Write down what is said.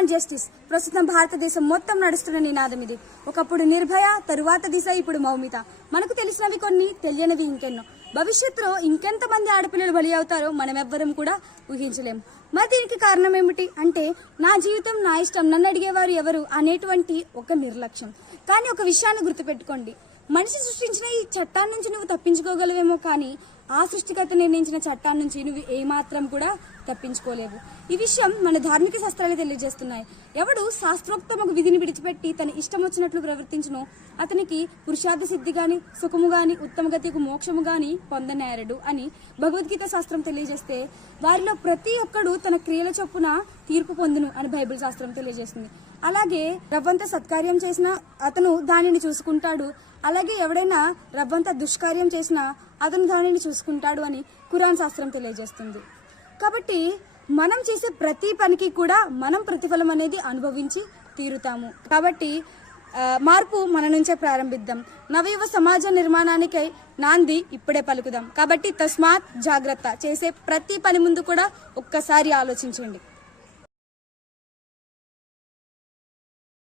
And justice. ప్రస్తుతం భారతదేశం మొత్తం నడుస్తున్న నినాదం ఇది. ఒకప్పుడు నిర్భయ తరువాత దిశ ఇప్పుడు మౌమిత. మనకు తెలిసినవి కొన్ని తెలియనివి ఇంకెన్నో. భవిష్యత్తులో ఇంకెంతమంది ఆడపిల్లలు బలి అవుతారో మనమెవ్వరం కూడా ఊహించలేము మరి దీనికి కారణం ఏమిటి? అంటే నా జీవితం నా ఇష్టం నన్ను అడిగేవారు ఎవరు అనేటువంటి ఒక నిర్లక్ష్యం. కానీ ఒక విషయాన్ని గుర్తుపెట్టుకోండి. మనిషి సృష్టించిన ఈ చట్టాన్ని నుంచి నువ్వు తప్పించుకోగలవేమో కానీ ఆ సృష్టికర్త నిర్ణయించిన చట్టాన్ని నుంచి నువ్వు ఏమాత్రం కూడా తప్పించుకోలేవు. ఈ విషయం మన ధార్మిక శాస్త్రాలు తెలియజేస్తున్నాయి. ఎవడు శాస్త్రోక్తమకు విధిని విడిచిపెట్టి తన ఇష్టం వచ్చినట్లు ప్రవర్తించును అతనికి పురుషార్థ సిద్ధి గాని సుఖము గాని ఉత్తమ గతికు మోక్షము గాని పొందనేరడు అని భగవద్గీత శాస్త్రం తెలియజేస్తే వారిలో ప్రతి ఒక్కడు తన క్రియల చొప్పున తీర్పు పొందును అని బైబిల్ శాస్త్రం తెలియజేస్తుంది. అలాగే రవ్వంత సత్కార్యం చేసిన అతను దానిని చూసుకుంటాడు. అలాగే ఎవడైనా రవ్వంత దుష్కార్యం చేసినా అతను దానిని చూసుకుంటాడు అని కురాన్ శాస్త్రం తెలియజేస్తుంది. కాబట్టి మనం చేసే ప్రతి పనికి కూడా మనం ప్రతిఫలం అనేది అనుభవించి తీరుతాము. కాబట్టి మార్పు మన నుంచే ప్రారంభిద్దాం. నవయువ సమాజ నిర్మాణానికై నాంది ఇప్పుడే పలుకుదాం. కాబట్టి తస్మాత్ జాగ్రత్త. చేసే ప్రతి పని ముందు కూడా ఒక్కసారి ఆలోచించండి.